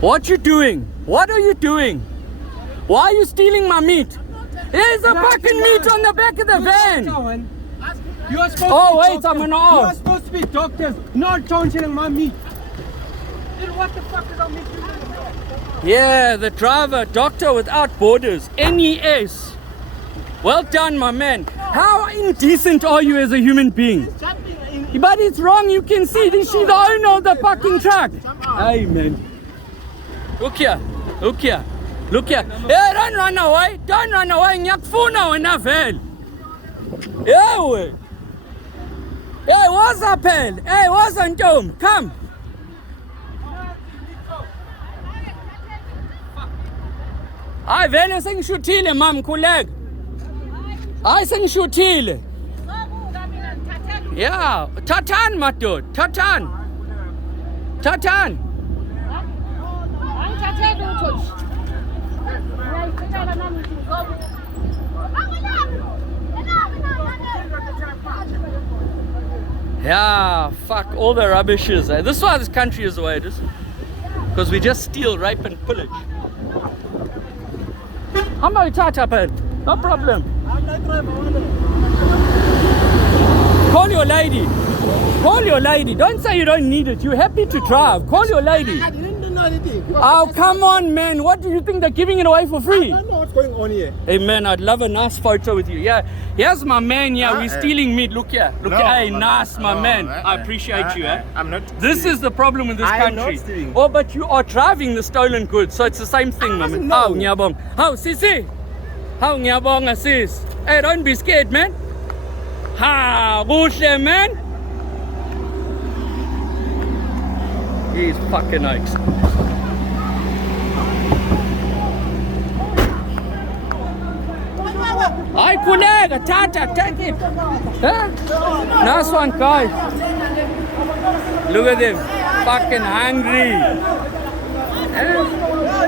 What you doing? What are you doing? Why are you stealing my meat? There's a fucking meat on the back of the van. You are supposed Oh, to be wait, doctors. I'm gonna You are ask. supposed to be doctors, not torturing my meat. Then what the fuck is our meat doing? Yeah, the driver, Doctor Without Borders, NES. Well done, my man. How indecent are you as a human being? But it's wrong, you can see. She's the owner of the fucking truck. Hey, man. Look here. Look here. Look here. Hey, don't run away. Don't run away. Ngiyakufuna wena vele. Yewe. Hey, what's up, hell? Hey, what's on Tom? Come. Hayi vele sengishutile mama khuleka. Hayi sengishutile. Yeah, Tatan madoda, Tatan. Tatan. Yeah, fuck all the rubbishes. This is why this country is the way it is. Because we just steal, rape and pillage. How about Tata pen? No problem. Call your lady. Call your lady. Don't say you don't need it. You're happy to drive. Call your lady. I didn't know anything. Oh, come on, man. What do you think they're giving it away for free? I don't know what's going on here. Hey, man, I'd love a nice photo with you. Yeah, here's my man. Yeah, we're stealing meat. Look here. Look No, here. Hey, no, nice, my no, man. I appreciate you, eh? I'm not. This is the problem with this I am country. not stealing. Oh, but you are driving the stolen goods, so it's the same thing, my man. know. How, ngiyabong. How, sisi? How, ngiyabong, sis? Hey, don't be scared, man. Ha, kuhle, man. He's fucking oaks. Hi, Kulega, Tata, take it. Huh? Nice one, guys. Look at them, fucking hungry. Huh?